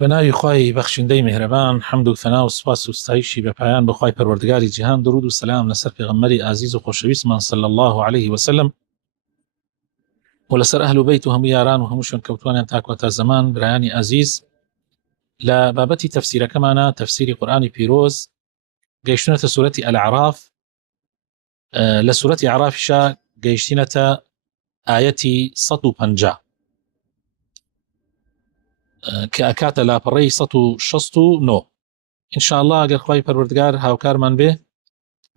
بەناوی خوای بەخشندەی میهرەبان حەمد و ثەنا و سوپاس و ستایشی بە پایان بەخوای پەروەردگاری جیهان، درود و سەلام لەسەر پێغەمبەری ئازیز و خۆشەویستمان صلی الله عليه وسلم و لەسەر ئەهل و بەیت و هەموو یاران و هەموو شوێنکەوتوانیان تاکوە تا زەمان. برایانی ئازیز، لە بابەتی تەفسیرەکەمانە، تەفسیری قورئانی پیرۆز، گەیشتونەتە سوورەتی ئەلعەراف. لە سوورەتی عەرافیشا گەیشتینەتە ئایەتی 150 کە ئەکاتە لاپەڕەی 169. ئینشاءالله ئەگەر خوای پەروەردگار هاوکارمان بێ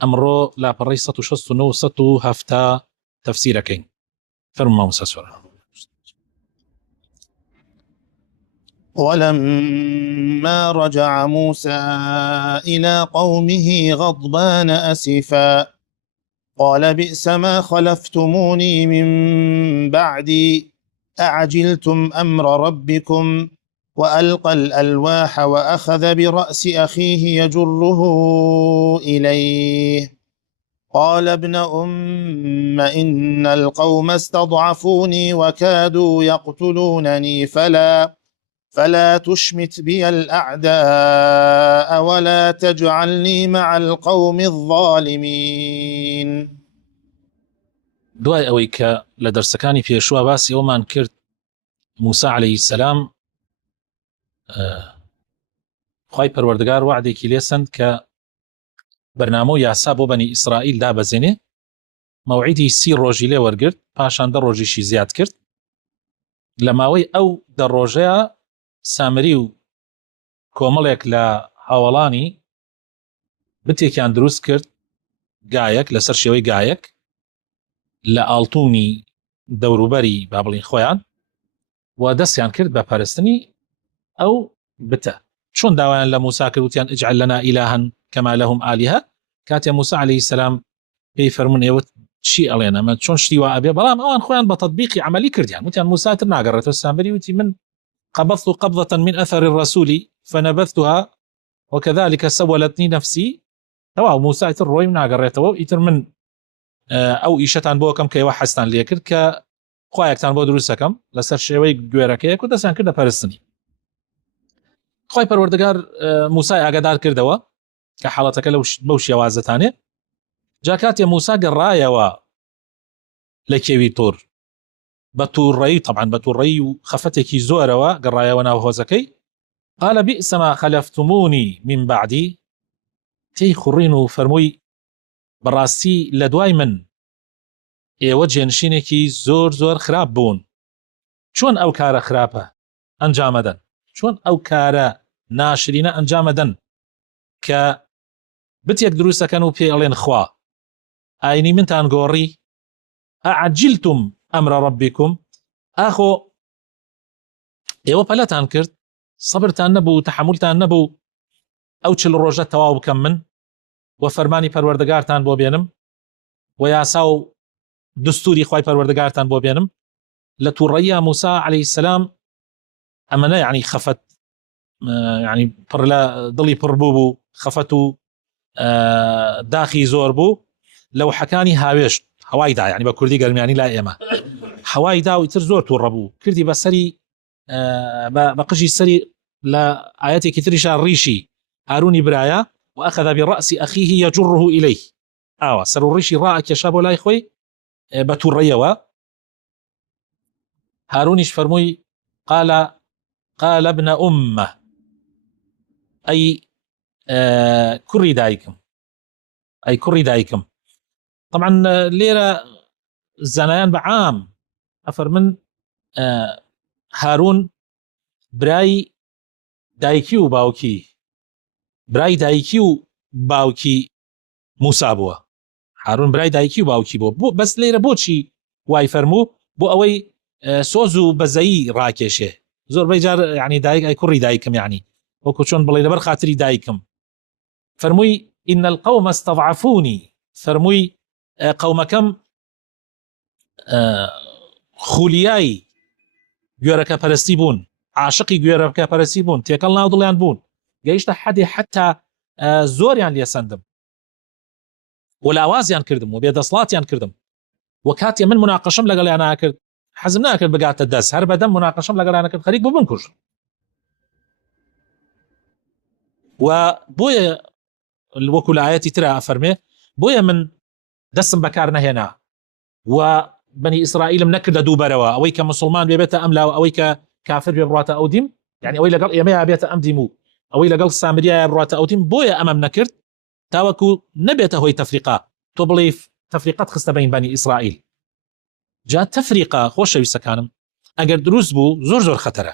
ئەمڕۆ لاپەڕەی 169 و 170 تەفسیرەکەین. فەرموو مامۆستا سوێرە. ولما رجع موسى إلى قومه غضبان أسفا قال بئس ما خلفتموني من بعدي أعجلتم أمر ربكم وألقى الألواح وأخذ برأس أخيه يجره إليه قال ابن أم إن القوم استضعفوني وكادوا يقتلونني فلا تشمت بي الأعداء ولا تجعلني مع القوم الظالمين. دوای ئەوەی کە لە دەرسەکانی پێشوە باسی ئەومان کرد، موسى عليه السلام خوای پەروەردگار وعدێکی لێسەند کە بەرنامە و یاسا بۆ بەنی ئیسرائیل دابەزێنێ، مەوعیدی 30 ڕۆژی لێ وەرگرت، پاشان 10 ڕۆژیشی زیاد کرد. لە ماوەی ئەو 10 ڕۆژەیە سامری و کۆمەڵێک لە هاوڵانی بتێکیان دروست کرد، گایەک لەسەر شێوەی گایەک لە ئاڵتوونی دەوروبەری با بڵین خۆیان، و دەستیان کرد بە پەرستنی ئەو بتە. چۆن داوایان لە موسا کرد وتیان اجعل لنا ئیلاهن کەما لەهم ئالیهە. کاتێ موسا عليه السلام پێی فەرمون ئێوە چی ئەڵێن، ئەمە چۆن شتی وا ئەبێ، بەڵام ئەوان خۆیان بە تەطبیقی عملی کردیان. وتیان موسا تر ناگەڕێتەوە. سامری وتی من قبضت قبضة من أثر الرسول فنبذتها وكذلك سولتني نفسي. تەواو موسا تر ڕۆی ناگەڕێتەوە، ئیتر من ئەو ئیشەتان بۆ کەم کە ئێوە حەستان لێ کرد کە خوایەکتان بۆ دروستەکەم لەسەر شێوەی گوێرەکەیەک و دەستیان کردە پەرستنی. خوای پەروەردگار موسای ئاگادار کردەوە کە حاڵەتەکە بەو شێوازەتانێ. جا کاتێ موسا گەڕایەوە لە کێوی تۆر بە تووڕەیی، طبعاً بە تووڕەیی و خەفەتێکی زۆرەوە گەڕایەوە ناو هۆزەکەی. قال بئس ما خلفتموني من بعدي، تێی خوڕین و فەرمووی بەڕاستی لە دوای من ئێوە جێنشینێکی زۆر زۆر خراپ بوون. چۆن ئەو کارە خراپە ئەنجامەدەن، چۆن ئەو کارە ناشرینە ئەنجامەدەن کە بتێک دروستەکەن و پێ ئەڵێن خوا ئاینی منتان گۆڕی. ئەعجلتم ئەمرە ڕەبیکم، ئاخۆ ئێوە پەلەتان کرد، سەبرتان نەبوو، تەحەمولتان نەبوو ئەو 40 ڕۆژە تەواو بکەم من و فەرمانی پەروەردگارتان بۆ بێنم و یاسا و دستوری خوای پەروەردگارتان بۆ بێنم. لە تووڕەیە موسا عليه السلام ئەمەنە یعنی خەفەت، یعنی پڕ لە دڵی پڕ بوو، خەفەت و داخی زۆر بوو. لەو حەکانی هاوێشت هەوایدا، یعنی بە کوردی گەرمیانی لا ئێمە هەوایدا و ئیتر زۆر تووڕە بوو، کردی بە سەری بە قژی سەری. لە ئاەتێکی تریشا ڕیشی هارونی برایە و ئەخەذ برأس أخيه يجره إليه، ئاوە سەر و ڕیشی ڕائکێشا بۆ لای خۆی بە تووڕەیەوە. هارونیش فەرمووی قال ابن أمة، أي کوڕی دایکم، ئەی کوڕی دایکم. طبعا لێرە زانایان بەعام ئەفەرمن هارون برای دایکی و باوکی، برای دایکی و باوکی موسا بووە. هارون برای دایکی و باوکی بوو، بەس لێرە بۆچی وای فەرموو؟ بۆ ئەوەی سۆز و بەزەیی ڕاکێشێ. زۆربەی جار یعنی دایک ئەی کوڕی دایکم، یعنی وەکو چۆن بڵێ لەبەر خاتری دایکم. فەرمووی إن القوم استضعفوني، فەرمووی قەومەکەم خولیای گوێرەکە پەرستی بوون، عاشقی گوێرەکە پەرستی بوون، تێکەڵ ناو دڵیان بوون، گەیشتە حەدێ حتا زۆریان لێسەندم و لاوازیان کردم و بێدەسڵاتیان کردم. و کاتێ من مناقەشەم لەگەڵیان ناکرد، حەزم ناکرد بگاتە دەست، هەر بەدەم مناقەشەم لەگەڵیان ناکرد خەریک بوو بنکوژ. و بۆیە وەکو لە ئاەتی ترا ئەفەرمێ بۆیە من دەستم بەکار نەهێنا و بنی ئیسرائیلم نەکردە دووبەرەوە ئەوەی کە مسلمان بێتە ئەم لاوە ئەوەی کە کافر بێ بڕاتە ئەو دیم یعنی ئەوەی لەگەڵ ئێمە بێتە ئەم دیم و ئەوەی لەگەڵ سامریایە بڕاتە ئەو دیم بۆیە ئەمەم نەکرد تاوەکو نەبێتە هۆی تەفریقا تۆ بڵێ تەفریقەت خستە بین بنی ئیسرائیل جا تەفریقا خۆشەویستەکانم ئەگەر دروست بوو زۆر خەتەرە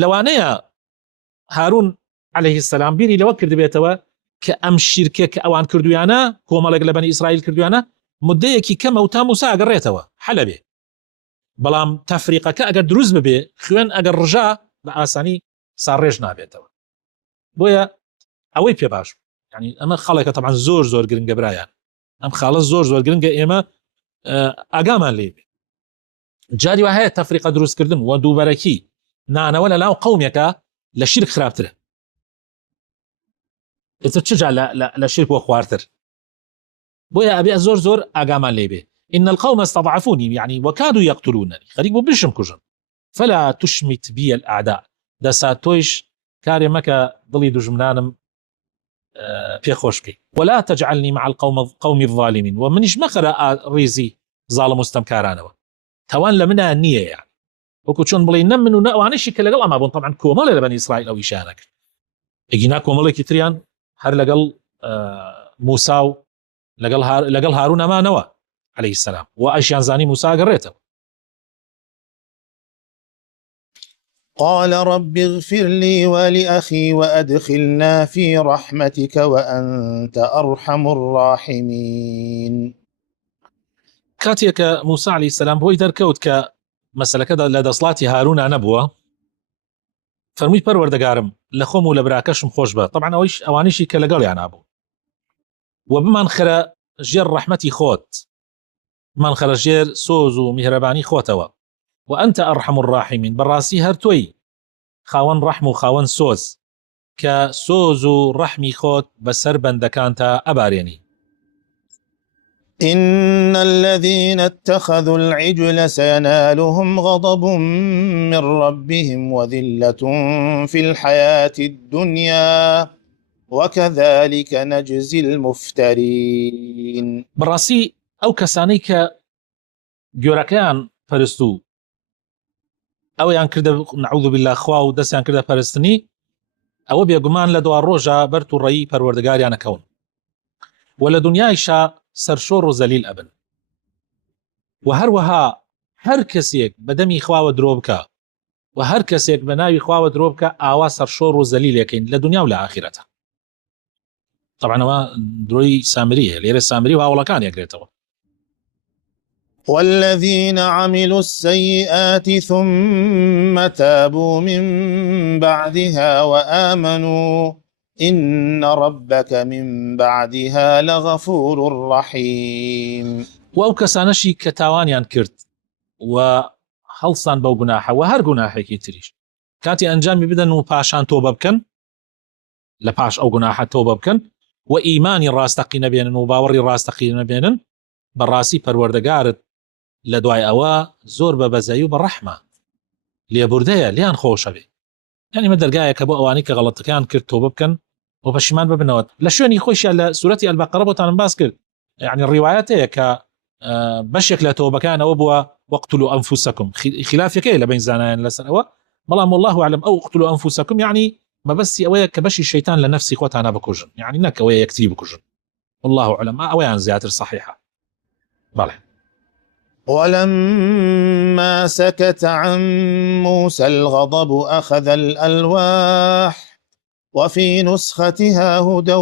لەوانەیە هارون عليه السلام بیری لەوە کردبێتەوە کە ئەم شیرکە کە ئەوان کردویانە کۆمەڵێک لە بنی ئیسرائیل کردویانە مدەیەکی کەمە و تا موسا ئەگەڕێتەوە حەلە بێ بەڵام تەفریقەکە ئەگەر دروست ببێ خوێن ئەگەر ڕژا بە ئاسانی ساڕێژ نابێتەوە بۆیە ئەوەی پێ باش یعنی ئەمە خەڵێکە تەبعاً زۆر گرنگە برایان ئەم خاڵە زۆر گرنگە ئێمە ئاگامان لێ بێ جاری وهەیە تەفریقە دروستکردن و دووبەرەکی نانەوە لە لاو قەومێکە لە شیرک خراپترە ئێتر چجا لە شیرک وە خواردتر بۆیە ئەبێ زۆر ئاگامان لێ بێ إن القوم استضعفوني يعني وكادوا يقتلونني خەریک بۆ بشم کوژن فلا تشمت بي الأعداء دەسا تۆیش کارێ مەکە دڵی دوژمنانم پێخۆش بکەی ولا تجعلني مع القوم الظالمين ومنیش مەخەرە ڕیزی زاڵم مستەمکارانەوە تاوان لە منە نییە يعني وەکو چۆن بڵێ نە من و نەوانشی کە لەگەڵ ئەما بوون طبعا کۆمەڵێ لە بنی ئیسرائیل ئەو ئیشانە کرد ئەگینا کۆمەڵێکی تریان هەر لەگەڵ موسا و لەگەڵ هارون ئەمانەوە عليه السلام و ئەشیان زانی موسا گەڕێتەوە قال رب اغفر لي ولأخي وأدخلنا في رحمتك وأنت أرحم الراحمين کاتێک موسا عليه السلام بۆی دەرکەوت کە مەسەلەکە لە دەسڵاتی هارونە نەبووە فەرمووی پەروەردەگارم لە خۆم و لە براکەشم خۆش بە طبعا ئەوانیشی کە لەگەڵیان نابوو و بمان خرە ژێر ڕەحمەتی خۆت من خرە ژێر سۆز و میهرەبانی خۆتەوە و ئەنتە ئەرحەم الراحمین بەڕاستی هەر تۆی خاوەن ڕەحم و خاوەن سۆز کە سۆز و ڕەحمی خۆت بەسەر بەندەکانتە ئەبارێنی إن الذين اتخذوا العجل سينالهم غضب من ربهم وذلة في الحياة الدنيا وكذلك نجزي المفترين بەڕاستی ئەو کەسانەی کە گۆرەکەیان پەرستوو ئەویان کردە نعوذ بالله خوا و دەستیان کردە پەرستنی ئەوە بێگومان لە دوا ڕۆژە بەرت و ڕێی پەروەردگاریان ئەکەون و لە دنیایشا سەرشۆڕ و زەلیل ئەبن و هەروەها هەر کەسێک بەدەمی خواوە درۆ بکە و هەر کەسێک بە ناوی خواوە درۆ بکە ئاوا سەرشۆڕ و زەلیلەکەین لە دنیا و لە ئاخرەتە طبعا ئەوە درۆی سامریە لێرە سامری و هاوڵەکان یەکرێتەوە والذين عملوا السيئات ثم تابوا من بعدها وآمنوا إن ربك من بعدها لغفور رحيم و ئەو کەسانەشی کە تاوانیان کرد و هەڵسان بەو گوناحە و هەر گوناحێکی تریش کاتی ئەنجامی بدەن و پاشان تۆبە بکەن لە پاش ئەو گوناحە تۆبە بکەن و ئیمانی ڕاستەقی نەبێنن و باوەڕی ڕاستەقی نەبێنن بەڕاستی پەروەردەگارت لە دوای ئەوە زۆر بە بەزایی و بە ڕەحمە لێبوردەیە لیان خۆشە بێ یعنی مە دەرگایەکە بۆ ئەوانی کە غەڵەتەکان کرد تۆبە بکەن و پەشیمان ببنەوە لە شوێنی خۆشیان لە سورەتی ئەلبەقەرە بۆتانم باس کرد یعنی ڕیوایەتەیە کە بەشێک لە تۆبەکانەوە بووە وەقتلوا ئەنفوسەکم خلافەکەی لە بین زانایان لەسەرەوە بەڵام والله أعلم ئەو وەقتلوا ئەنفوسەکم یعنی مەبەستی ئەوەیە کە بەشی شەیتان لە نەفسی خۆتانە بکوژن یعنی نەکەوەیە یەکتری بکوژن والله أعلم ئەوەیان زیاتر صحیحە بەڵێ ولما سكت عن موسى الغضب أخذ الألواح وفي نسختها هدى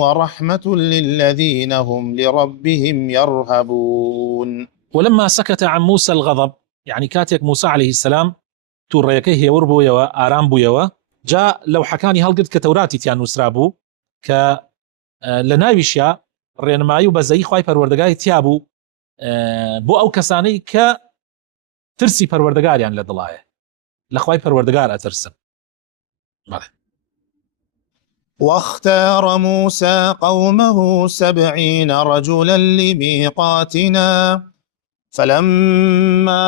ورحمة للذين هم لربهم يرهبون ولما سكت عن موسى الغضب يعني كاتك موسى عليه السلام توريكي هي وربو يوا آرام بو يوا جاء لو حكاني هلقد كتوراتي تيان نسرابو ك لناويشيا رينمايو بزي خواي پروردگاي تيابو بۆ ئەو کەسانەی کە ترسی پەروەردەگاریان لە دڵایە لە خوای پەروەردەگار ئەترسن واختار موسى قومه 70 رجلا لميقاتنا فلما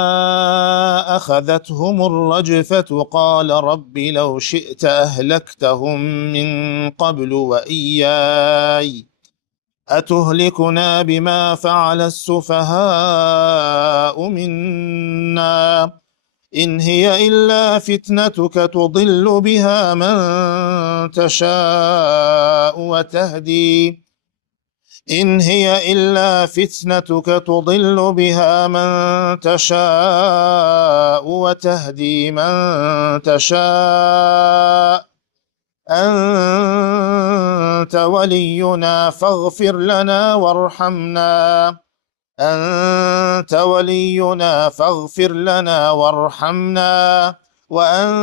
أخذتهم الرجفة قال رب لو شئت أهلكتهم من قبل وإياي أتهلكنا بما فعل السفهاء منا إن هي إلا فتنتك تضل بها من تشاء وتهدي إن هي إلا فتنتك تضل بها من تشاء وتهدي من تشاء أنت ولينا فاغفر لنا وارحمنا أنت ولينا فاغفر لنا وارحمنا وأنت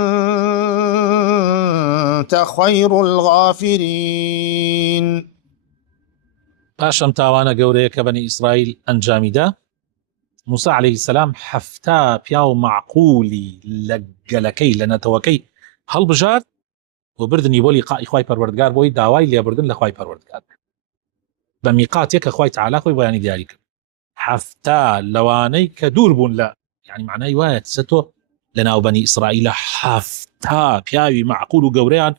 خير الغافرين. پاشەم تاوانە گەورەیە کە بەنی ئیسرائیل ئەنجامیدا، موسى عليه السلام حەفتا پیا و معقولی لە گەلەکەی لە نەتەوەکەی هەڵبژارد و بردنی بۆ لیقائی خوای پەروەردگار بۆی داوای لێبردن لە خوای پەروەردگار بە میقاتێک کە خوای تەعالا خۆی بۆیانی دیاری کرد. حەفتا لەوانەی کە دوور بوون لە یعنی معنای وایە تۆ لە ناو بەنی ئیسرائیلە حەفتا پیاوی معقول و گەورەیان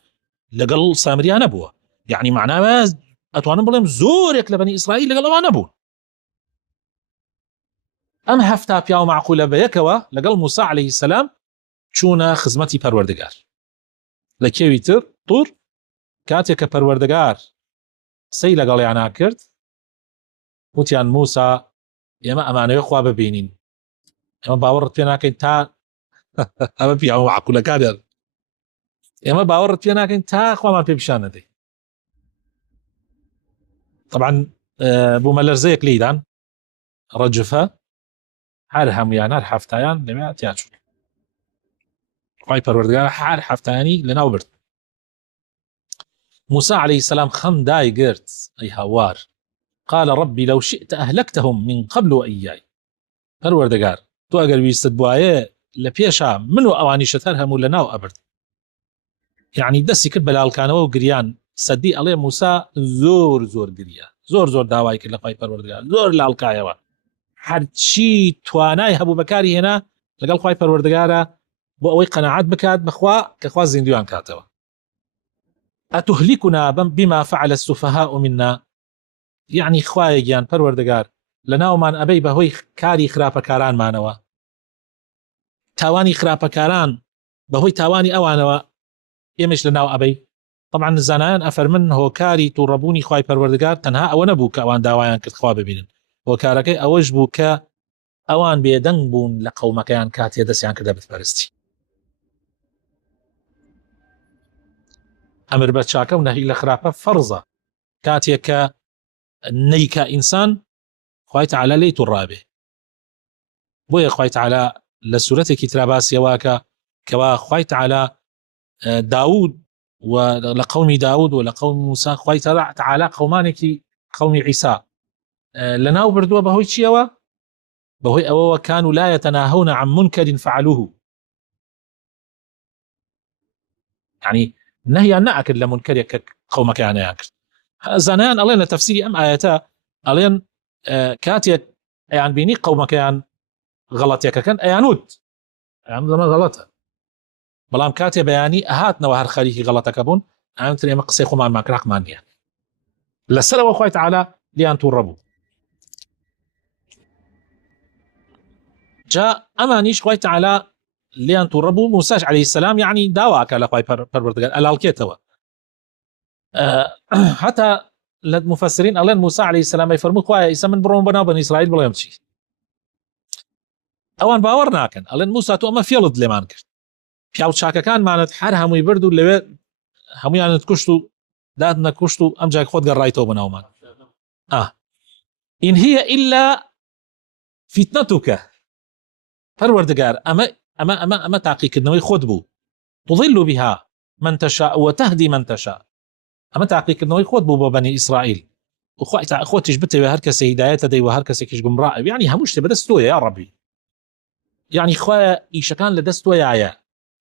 لەگەڵ سامریان نەبووە، یعنی معناوە ئەتوانم بڵێم زۆرێک لە بەنی ئیسرائیل لەگەڵەوە نەبوون. ئەم هەفتا پیا و معقولە بەیەکەوە لەگەڵ موسى عليه السلام چوونە خزمەتی پەروەردگار لە کێوی تر توور، کاتێک کە پەروەردگار قسەی لەگەڵیان کرد وتیان موسى ئێمە ئەمانەوە خوا ببینین، ئێمە باوەڕت پێ ناکەین تا ئەمە پیا و معقولەکانیان، ئێمە باوەڕت پێ ناکەین تا خوامان پێ پیشان نەدەین. طبعا بوومە لەرزەیەک لێدان ڕەجفە هەر هەمویان هەر هەفتایان لەمێ تیا چوون، خوای پەروەردگار هەر هەفتایانی لەناو برد. موسى عليه السلام خەم دایگرت ئەی هاوار، قال ربي لو شئت أهلكتهم من قبل وإياي. پەروەردگار تۆ ئەگەر ویستت بوایە لە پێشا من و ئەوانیشت هەر هەموو لەناو ئەبرد. یعنی دەستی کرد بە لاڵکانەوە و گریان، سەدی ئەڵێ موسى زۆر زۆر گریا، زۆر زۆر داوای کرد لە خوای پەروەردگار، زۆر لاڵکایەوە، هەرچی توانای هەبوو بەکاری هێنا لەگەڵ خوای پەروەردگارە بۆ ئەوەی قەناعەت بکات بخوا کە خوا زیندویان کاتەوە. ئەتهلیکونا بما فعل السفهاء منا، یعنی خوایەگیان پەروەردگار لەناومان ئەبەی بەهۆی کاری خراپەکارانمانەوە، تاوانی خراپەکاران بەهۆی تاوانی ئەوانەوە ئێمەش لەناو ئەبەی. طبعا زانایان ئەفەرمن هۆکاری تووڕەبوونی خوای پەروەردگار تەنها ئەوە نەبوو کە ئەوان داوایان کرد خوا ببینن، هۆکارەکەی ئەوەش بوو کە ئەوان بێدەنگ بوون لە قەومەکەیان کاتێ دەستیان کردە بتپەرستی. ئەمر بە چاکە و نەهی لە خراپە فەرزە، کاتێک کە نەیکە ئینسان خوای تەعالا لێی تووڕابێ. بۆیە خوای تەعالا لە سورەتێکی ترا باسیەوە کەوا خوای تەعالا داود و لە قەومی داود و لە قەومی موسى خوای تەعالا قەومانێکی قەومی عیسا لەناو بردووە بەهۆی چیەوە؟ بەهۆی ئەوەوە كانوا لا يتناهون عن منكر فعلوه، يعني نهيان نەئەکرد لە منکەرێک کە قەومەکەیانیان کرد. زانایان ئەڵێن لە تەفسیری ئەم ئاەتە ئەڵێن کاتێک ئەیان بینی قەومەکەیان غەڵەتێکەکەن ئەیانوت ئەیان زەمە غەڵەتە، بەڵام کاتێ بەیانی ئەهاتنەوە هەر خەریکی غەڵەتەکە بوون ئەیانوتن ئێمە قسەی خۆمان ماکراقمان نییە، لەسەرەوە خوای تەعالا لیان تووڕەبوو. جا ئەمانیش خوای تەعالا لیان تووڕەبوو، موساش عليه السلام یعنی داواکە لە خوای پەروەردگار ئەلاڵکێتەوە. حتا لە مفسرین ئەڵێن موسى عليه السلام فەرمووی خوایە ئیسا من بڕۆم بەناو بەنی ئیسرائیل بڵێم چی، ئەوان باوەڕ ناکەن، ئەڵێن موسى تۆ ئەمە فێڵت لێمان کرد، پیاو چاکەکانمانت هەر هەمووی برد و لەوێ هەمویانت کوشت و دادنە کوشت و ئەم جای خۆت گەڕایتەوە بەناومان. إن هي إلا فتنتك، پەروەردگار ئەمە تاقیکردنەوەی خۆت بوو، تضل بها من تشاء وتهدي من تشاء، ئەمە تاقیکردنەوەی خۆت بوو بۆ بەنی ئیسرائیل و خۆتیش بتەوێ هەر کەسە هیدایەتە دەی و هەر کەسێکیش گومڕائە، یعنی هەموو شتێ بەدەست تۆیە یا ڕەبی، یعنی خوایە ئیشەکان لە دەست تۆیایە،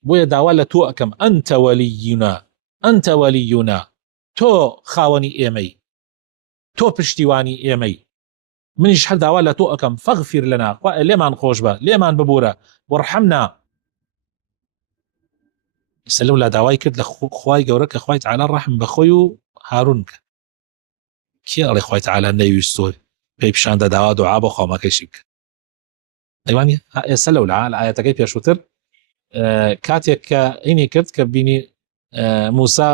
بۆیە داوا لە تۆ ئەکەم ئەنتە وەلیونا ئەنتە وەلیونا، تۆ خاوەنی ئێمەی، تۆ پشتیوانی ئێمەی، منیش هەر داوا لە تۆ ئەەکەم فەغفیر لەنا لێمان خۆش بە لێمان ببوورە وەرحەمنا ئێستا لەولا داوای کرد لە خوای گەورە کە خوای تەعالا ڕەحم بەخۆی و هارون کە کێ ئەڵێ خوای تەعالا نەیویستۆ پێی پیشاندا داوا دوعا بۆ خۆمەکەیشی بکە ئەیوانی ئێستا لەولا لە ئاەتەکەی پێشووتر کاتێک کە ئینی کرد کە بینی موسا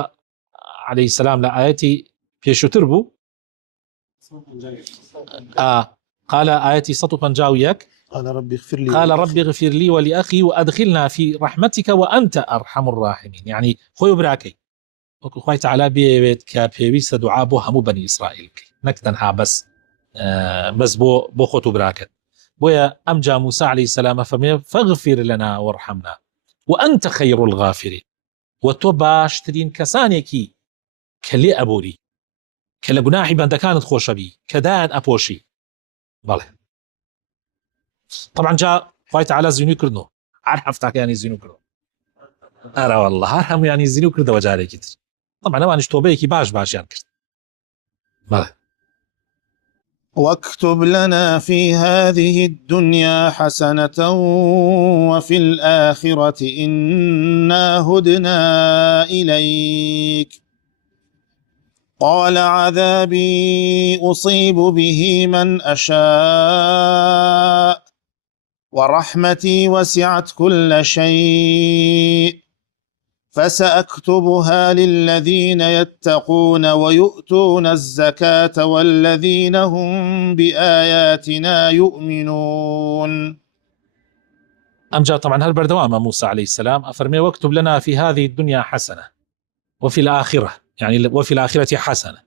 عليه السلام لە ئاەتی پێشووتر بوو قال آياتي 151 قال ربي اغفر لي قال ربي اغفر لي ولأخي وأدخلنا في رحمتك وأنت أرحم الراحمين يعني خوي براكي وكو خوي تعالى بيت كابيويس دعاء بو همو بني إسرائيل نكتنها بس بو خوتو براكت بويا أمجا موسى عليه السلام فاغفر لنا وارحمنا وأنت خير الغافرين وتباشترين كسانيكي كلي أبوري كلا جناحي بندكانت خوشبي كدان أبوشي بله طبعا جاء خوي تعالى زينو كردو عرفتك يعني زينو كردو أرى والله هرهم يعني زينو كردو وجاري كتر طبعا أنا توبيكي باش يعني كرد بله واكتب لنا في هذه الدنيا حسنة وفي الآخرة إنا هدنا إليك قال عذابي أصيب به من أشاء ورحمتي وسعت كل شيء فسأكتبها للذين يتقون ويؤتون الزكاة والذين هم بآياتنا يؤمنون. أمجا طبعا هالبردوام موسى عليه السلام أفرمي واكتب لنا في هذه الدنيا حسنة وفي الآخرة يعني وفي الآخرة حسنة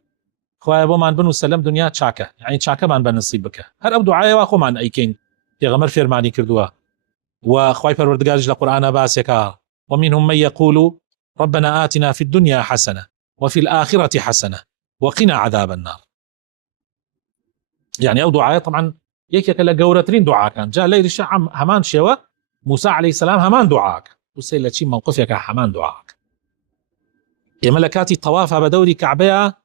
خواه بومان بنو سلم دنيا تشاكة يعني تشاكة من بنصيبك هر أبدو عاية واخو من أيكين يغمر فيرماني كردوا وخواي پروردگارج لقرآن باسكا ومنهم من يقول ربنا آتنا في الدنيا حسنة وفي الآخرة حسنة وقنا عذاب النار يعني أو دعاء طبعا يكيك لقورترين دعاء كان جاء ليل الشعب همان شوى موسى عليه السلام همان دعاءك وسيلة شي موقفك همان دعاءك يا ملكاتي الطواف بدوري كعبية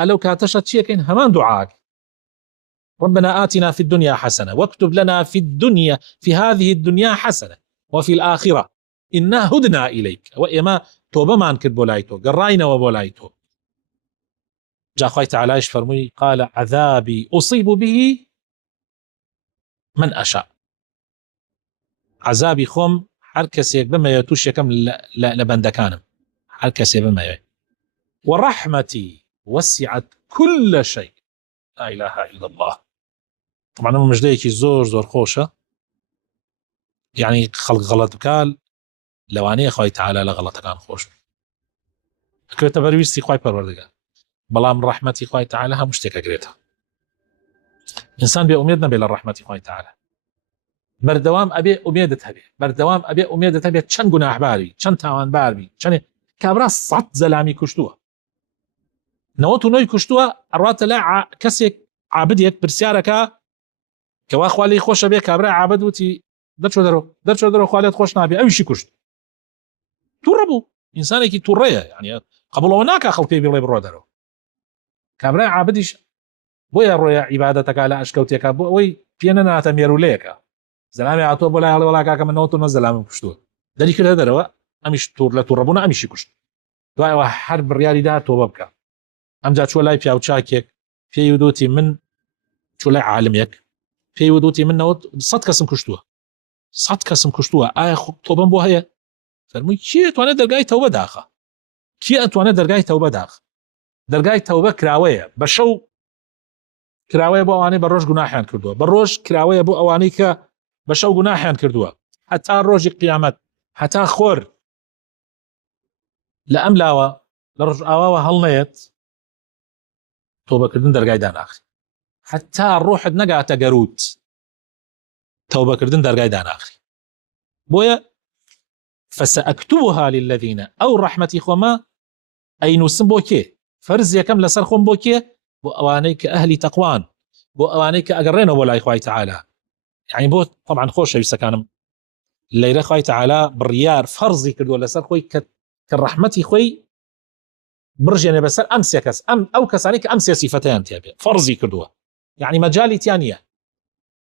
ألو كاتشت شيكين همان دعاءك ربنا آتنا في الدنيا حسنة واكتب لنا في الدنيا في هذه الدنيا حسنة وفي الآخرة إنا هدنا إليك وإما توبة ما انكر بولايتو قرأينا وبولايتو جاء خوي تعالى فرمي قال عذابي أصيب به من أشاء عذابي خم حركسيك بما يتوش كم لبندكانم حركسي بما يتوش ورحمتي وسعت كل شيء لا إله إلا الله طبعا أنا مجديكي زور خوشة يعني خلق غلط بكال لواني خوي تعالى لغلط كان خوش كريتا برويستي خوي پروردگار بلا من رحمتي خوي تعالى هم مشتكى كريتا إنسان بي أميدنا بلا رحمتي خوي تعالى بردوام أبي أميدت هبي بردوام أبي أميدت هبي چند گناه باري چند تاوان باربي چند كابرا صد زلامي كشتوه نوتو نوي كشتوه أروات لا كسيك عابديك برسيارك كوا خوالي خوش بي كابرا عابد وتي درشو درو خواليت خوش نابي أو شي كشت توربو إنساني كي توريه يعني قبلوا هناك خلقي بيلي برو درو كابرا عابديش بويا رويا عبادتك على أشكوتك بوي فينا تميرو ليك زلامي عطوا بولا ولا كاكا من نوتو نزلامي كشتوه دلي كل هذا روا أمش تور لا توربونا أمشي كشت دواء حرب الريالي ده توبك أم جات شو لاي بياو تشاكيك في يودوتي من شو لاي عالميك في يودوتي من نوت صد كسم كشتوه آية توبان بو هيا فرمي كي أتوانا درقاي توبة داخة كي أتوانا درقاي توبة داخ درقاي توبة كراوية بشو كراوية بو أواني بروش قناحيان كردوه بروش كراوية بو أواني كا بشو قناحيان كردوه حتى روج قيامت حتى خور لأملاوة لرجعوا هالنيت توبة كردن درقاي دان آخر حتى الروح نقا تقروت توبة كردن درقاي دان آخر بويا فسأكتبها للذين أو رحمتي خوما أي نوسم بوكي فرز يكم لسر خوم بوكي بو أوانيك أهلي تقوان بو أوانيك أقرين ولا إخوائي تعالى يعني بو طبعا خوش يسكانم اللي رخوي تعالى بالريار فرضي كردو لسر خوي كالرحمتي خوي برجعني بسر أمس يكس أو كسانيك أمس صفتين تيابي فرضي كردو يعني مجالي تانية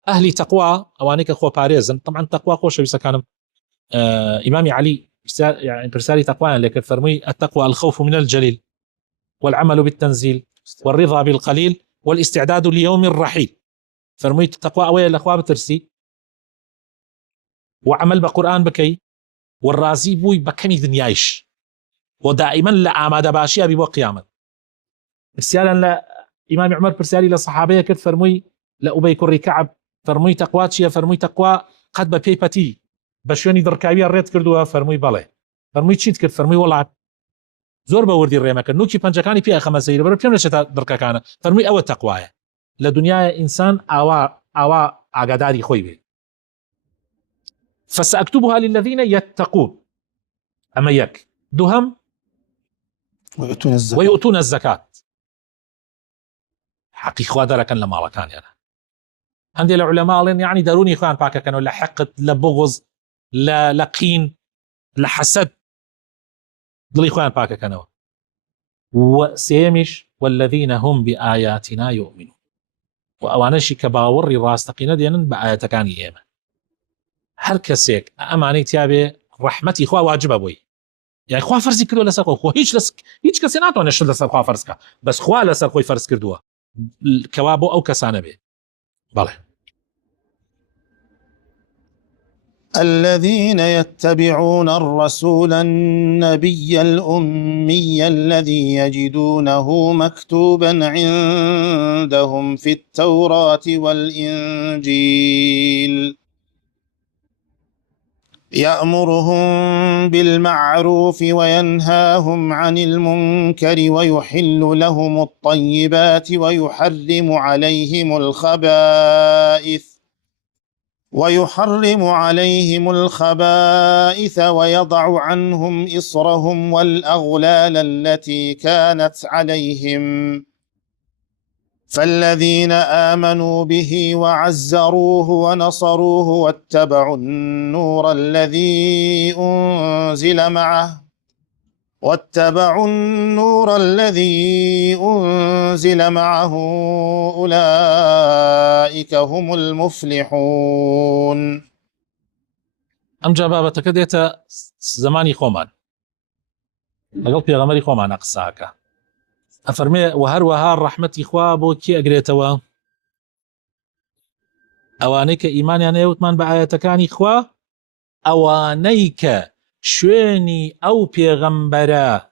أهلي تقوى أوانيك أخوة باريزن. طبعا تقوى خوش بس كان إمامي علي يعني برسالي تقوى لكن فرمي التقوى الخوف من الجليل والعمل بالتنزيل والرضا بالقليل والاستعداد ليوم الرحيل. فرمي التقوى أوي الأخوة بترسي وعمل بقرآن بكي والرازي بوي بكمي دنيايش ودائما لعماد باشي أبي بو قيامة. رسالا لا إمام عمر برسالي لصحابيه كرت فرمي لأبي كري كعب فرمي تقوى تشيا فرمي تقوى قد ببيبتي بشوني دركاوية الريت كردوها فرمي بالي فرمي تشيت كرت فرمي والله زور بوردي الريمك نوكي بانجاكاني بيها خمس سيدة برو بيوم لشتا دركاكانا فرمي أول تقوى لدنيا إنسان أوا عقداري خوي بي فسأكتبها للذين يتقون أما يك دهم ويؤتون الزكاة حقيقة دركا لما ركان يعني عندي العلماء يعني داروني إخوان باكا كانوا لحقد لبغض لقين لحسد ضل إخوان باكا كانوا وسيمش والذين هم بآياتنا يؤمنون وأوانشي كباوري راستقين دينا بآياتكان إيما هر كسيك أماني تيابي رحمتي إخوة واجب أبوي يعني إخوة فرزي كردوا لسر خواه هيش كسي ناتو نشل لسر خواه فرزكا بس خواه لسر خواه فرز كردوا كوابو أو كسانه بي بله الذين يتبعون الرسول النبي الأمي الذي يجدونه مكتوبا عندهم في التوراة والإنجيل يأمرهم بالمعروف وينهاهم عن المنكر ويحل عليهم الخبائث ويضع عنهم إصرهم والأغلال التي كانت عليهم فالذين آمنوا به وعزروه ونصروه واتبعوا النور الذي أنزل معه أولئك هم المفلحون. أم جابابتك ديتا زماني خومان لقل بيغمري خومان أقصاك أفرمي وهر رحمتي خوابو كي أقريتوا أوانيك إيمان يعني يوتمان بآياتكاني خوا أوانيك شويني أو بيغمبرا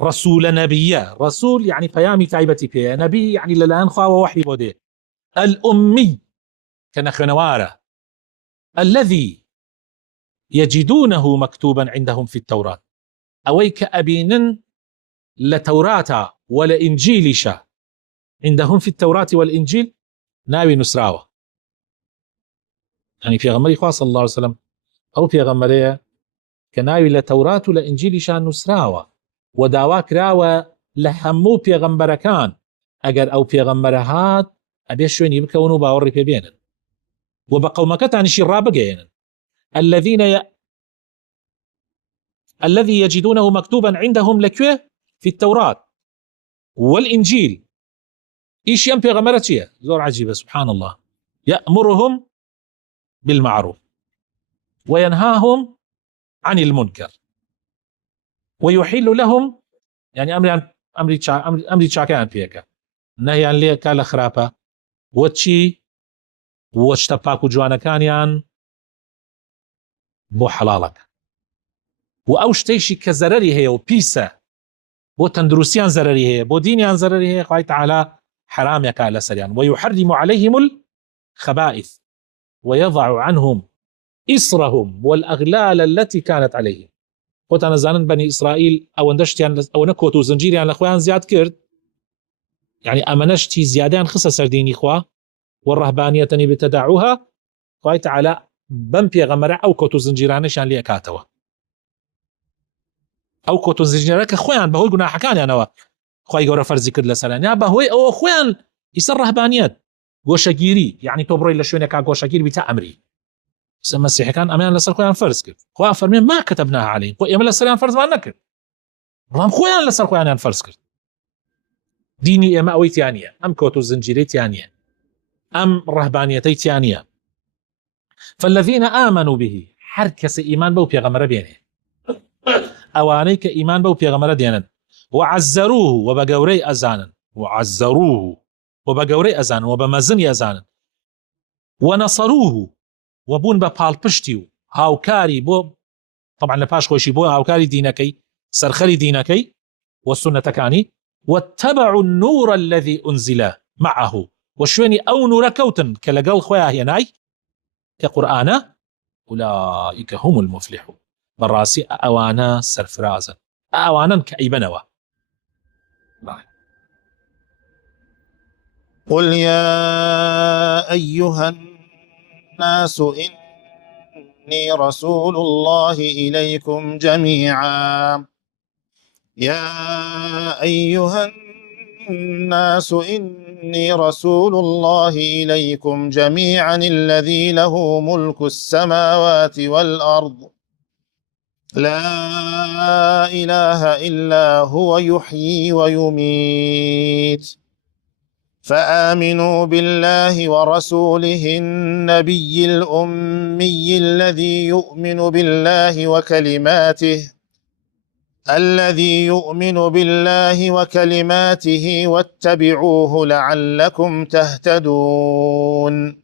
رسول نبيه رسول يعني بيامي تعيبتي بيه نبي يعني للآن خوا ووحي بودي الأمي كنخنوارة الذي يجدونه مكتوبا عندهم في التوراة أويك أبينن لتوراة ولا إنجيلشا عندهم في التوراة والإنجيل ناوي نسراوة يعني في غمري خواه صلى الله عليه وسلم أو في غمري كناوي لتوراة ولا إنجيلشا نسراوة وداوا كراوة لحمو في غمبركان أجر أو في غمبرهات أبي شوين يبكونوا باوري في بينن وبقومكت عن الشراب جينا الذي يجدونه مكتوبا عندهم لكوه في التوراة والإنجيل إيش ينبي غمرتيه زور عجيبة سبحان الله يأمرهم بالمعروف وينهاهم عن المنكر ويحل لهم يعني أمري شاكان فيك نهي عن ليك الأخرافة وتشي واشتباكو جوانا كانيان بو حلالك وأوشتيشي كزرري هي وبيسة بو تندروسيان زرري هي بو دينيان زرري هي قايت على حرام يكال سريان ويحرم عليهم الخبائث ويضع عنهم إصرهم والأغلال التي كانت عليهم وتانا زانن بني إسرائيل أو اندشتيان أو نكوتو زنجيريان لأخوان زياد كرد يعني أمنشتي زيادان خصة سرديني إخوة والرهبانية بتدعوها قايت على بمبي غمرة أو كوتو زنجيرانشان ليكاتوا أو كوتو زنجيرانك أخوان بهوي قناح كان أنا خوي قورا فرزي كرد لسلان يا بهوي أو أخوان يسر رهبانيات قوشاقيري يعني توبري لشوينك قوشاقيري بتاع أمري سما مسيحي كان أمان لسر خوان فرز كرد خوان فرمين ما كتبناها عليه يمن لسر فرز ما نكرد رام خوان لسر خوان فرز كرد دینی ئێمە ئەوەی تیانە، ئەم کۆت و زنجیرەی تیانە، ئەم ڕەهبانیەتەی تیانە. فالذین آمنوا به، هەر کەسە ئیمان بەو پێغەمبەرە بێنێ، ئەوانەی کە ئیمان بەو پێغەمبەرە دێنن، وعزروه و بە گەورەی ئەزانن، وعزروه و بە گەورەی ئەزانن و بە مەزنی ئەزانن، ونصروه و بوون بە پاڵپشتی و هاوکاری بۆ طبعا لە پاش خۆشی بۆ هاوکاری دینەکەی، سەرخەری دینەکەی و سنەتەکانی، واتبعوا النور الذي أنزل معه و شوێنی ئەو نورە کەوتن کە لەگەڵ خۆیان هێنای کە قورئانە، أولئك هم المفلحون، بەڕاستی ئەوانە سەرفرازن، ئەوانن کە ئەیبەنەوە. قل يا أيها الناس إني رسول الله إليكم جميعا، يا أيها الناس إني رسول الله إليكم جميعا الذي له ملك السماوات والأرض لا إله إلا هو يحيي ويميت، فآمنوا بالله ورسوله النبي الأمي الذي يؤمن بالله وكلماته واتبعوه لعلكم تهتدون.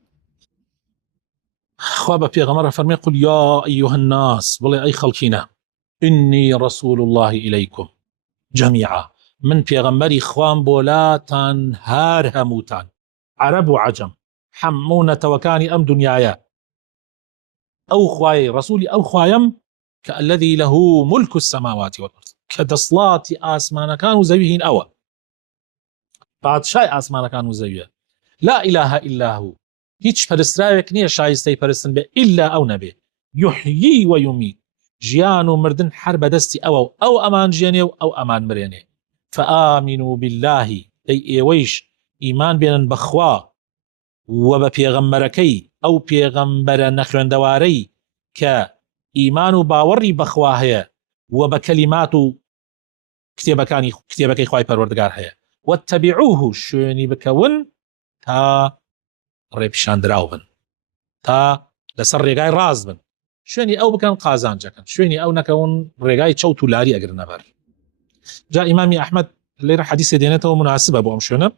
خواب پیغمبر فرمی قل یا ایها الناس، بڵێ ئەی خەڵکینە، إني رسول الله إليكم جميعا، من پیغمبری خوام بۆلاتان هەر هەمووتان، عرب و عەجەم، هەموو نەتەوەکانی ئەم دنیاە، ئەو خوای ڕسوولی ئەو خوایم کە الذي له ملك السماوات والأرض، کە دەسڵاتی ئاسمانەکان و زەوی هین ئەوە، پادشای ئاسمانەکان و زەویە، لا إله إلا هو، هیچ پەرستراوێک نییە شایستەی پەرستن بێ ئیلا ئەو نەبێ، یحیی و یومیت، ژیان و مردن هەر بەدەستی ئەوە و ئەو ئەمان ژێنێ و ئەو ئەمان مرێنێ. فآمنوا بالله، ئەی ئێوەیش ئیمان بێنن بەخوا و بە پێغەمبەرەکەی، ئەو پێغەمبەرە نەخوێندەوارەی کە ئیمان و باوەڕی بەخوا هەیە و بە کەلیمات و کتێبەکەی خوای پەروەردگار هەیە، واتبعوه، شوێنی بکەون تا ڕێپیشاندراو بن، تا لەسەر ڕێگای ڕاست بن، شوێنی ئەو بکەن قازانجەکەن، شوێنی ئەو نەکەون ڕێگای چەوت و لاری ئەگرن نەبەر. جا ئیمامی ئەحمەد لێرە حەدیثێ دێنێتەوە مناسبە بۆ ئەم شوێنە،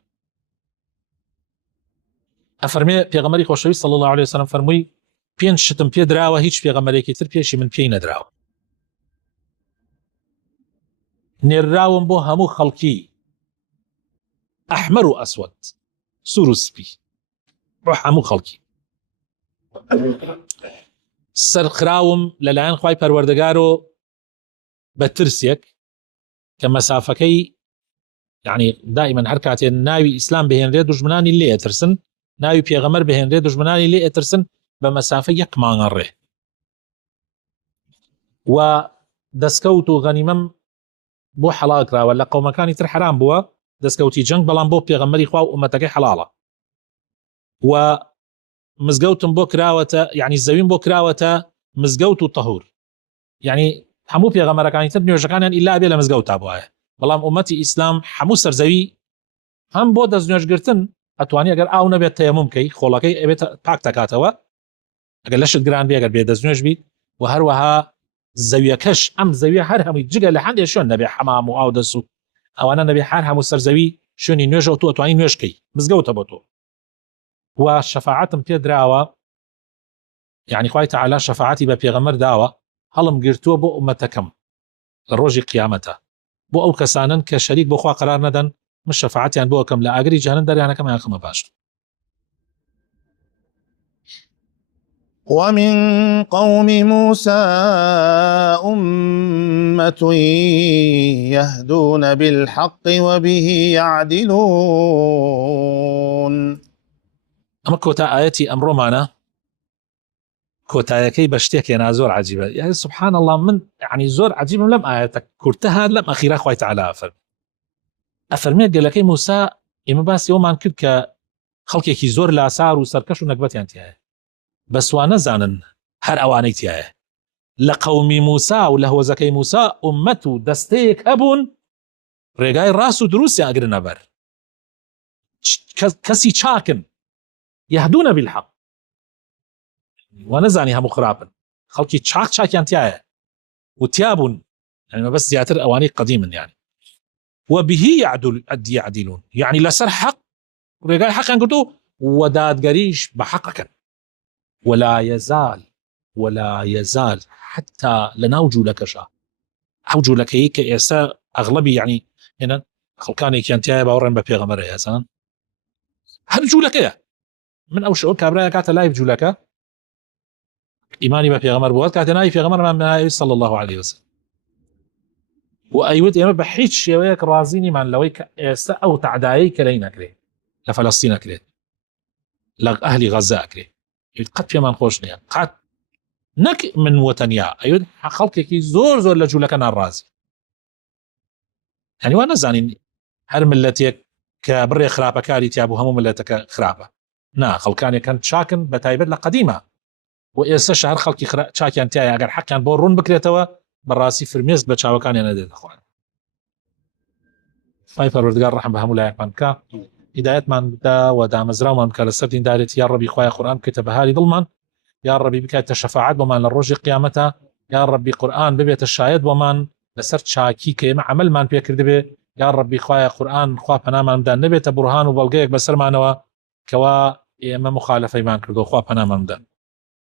ئەفەرمێ پێغەمبەری خۆشەویست صلی الله عليه وسلم فەرمووی پێنج شتم پێ دراوە، هیچ پێغەمبەرێکی تر پێشی من پێی نەدراوە، نێرراوم بۆ هەموو خەڵکی، ئەحمەر و ئەسود، سوور و سپی، بۆ هەموو خەڵکی، سەرخراوم لەلایەن خوای پەروەردگار و بە ترسێک کە مەسافەکەی، یعنی دائما هەر کاتێ ناوی ئیسلام بهێنرێ دوژمنانی لێ ئەترسن، ناوی پێغەمبەر بهێنرێ دوژمنانی لێ ئەترسن بە مەسافە 1 مانگە ڕێ، و دەستکەوت و غەنیمەم بۆ حەڵال کراوە، لە قەومەکانی تر حرام بووە دەستکەوتی جەنگ، بەڵام بۆ پێغەمبەری خوا و ئومەتەکەی حەڵاڵە، و مزگەوتم بۆ کراوەتە، یعنی زەویم بۆ کراوەتە مزگەوت و تەهور، یعنی هەموو پێغەمبەرەکانی تر نوێژەکانیان ئیلا بێ لە مزگەوتا بووایە، بەڵام ئومەتی ئیسلام هەموو سەرزەوی هەم بۆ دەستنوێژگرتن ئەتوانی ئەگەر ئاو نەبێت تەیەموم بکەی، خۆڵەکەی ئەبێت پاک دەکاتەوە، ئەگەر لەشت گران بێ ئەگەر بێ دەستنوێژ بیت، و هەروەها زەویەکەش ئەم زەویە هەر هەمووی جگە لە هەندێک شوێن نەبێ حەمام و ئاو دەست و ئەوانە نەبێ، هەر هەموو سەرزەوی شوێنی نوێژە و تۆ ئەتوانی نوێژکەی، مزگەوتە بۆ تۆ، و شەفاعەتم پێ دراوە، یعنی خوای تەعالا شەفاعەتی بە پێغەمبەر داوە، هەڵم گرتووە بۆ ئومەتەکەم لە ڕۆژی قیامەتە، بۆ ئەو کەسانن کە شەریک بۆ خوا قەرار نەدەن، من شەفاعەتیان بۆ ئەکەم لە ئاگری جەهەنەم دەریانەکەم یاخەمە باش. ومن قوم موسى أمة يهدون بالحق وبه يعدلون. ئەمە کۆتا ئاەتی ئەمڕۆمانە، کۆتایەکەی بە شتێکێنا زۆر عەجیبە، یعنی سبحان الله، من یعنی زۆر عەجیبم لەم ئاەتە کورتە هات لەم ئەخیرە خوای تەعالا ئەفەرمێت گەلەکەی موسا ئێمە باسی ئەومان کرد کە خەڵکێکی زۆر لاسار و سەرکەش و نەکبەتیان تایە، بەسوا نەزانن هەر ئەوانەی تایە، لە قەومی موسا و لە هۆزەکەی موسا ئومەت و دەستەیەک هەبوون ڕێگای ڕاست و دروستیان ئەگرنە بەر، كسي چاكن يهدون بالحق ونزاني هم خرابن خلقي چاك ينتيا وتيابون يعني ما بس زياتر اواني قديما يعني وبه يعدلون يعني لسر حق رجال حق ينقطو وداد قريش بحقك ولا يزال حتى لنوجو لك شا اوجو لك هيك إيسا اغلبي يعني هنا خلقاني كانتيا باورن ببيغمر يا زان هرجو لك إيه من أو شعور كابرايا كاتا لا يبجو لك إيماني ما في غمر بوات كاتا ناي في غمر ما صلى الله عليه وسلم وأيوت يا بحيث شويك رازيني من لويك إسا أو تعداي كلينا كلي لفلسطين كلي لأهل غزة كلي قد في من خوشني قد نك من وطنيا أيوت خلقك كي زور لجو لك نار رازي يعني وانا زاني هر ملتك كبري خرابة كاري تيابو همو ملتك خرابة نا خلقاني كانت شاكن بتايبت لقديمة وإيسا شهر خلقي شاكيان تيايا اگر حقيان بورون بكريتوا براسي فرميز بچاوكاني نديد اخوان فاي پروردگار رحم بهمو لايك منكا هدايت من بدا ودامزراو من بكا لسردين دارت يا ربي خوايا قرآن كتب هالي ظلما يا ربي بكاية الشفاعات ومن للرجي قيامتها يا ربي قرآن ببيت الشايد ومن لسرت شاكي كيما عمل من بيكر دبي يا ربي خوايا قرآن خوا پنامان بدان نبيت برهان وبلغيك بسر معنوا كوا إما مخالفة إيمان كردو خوا پنامان بدان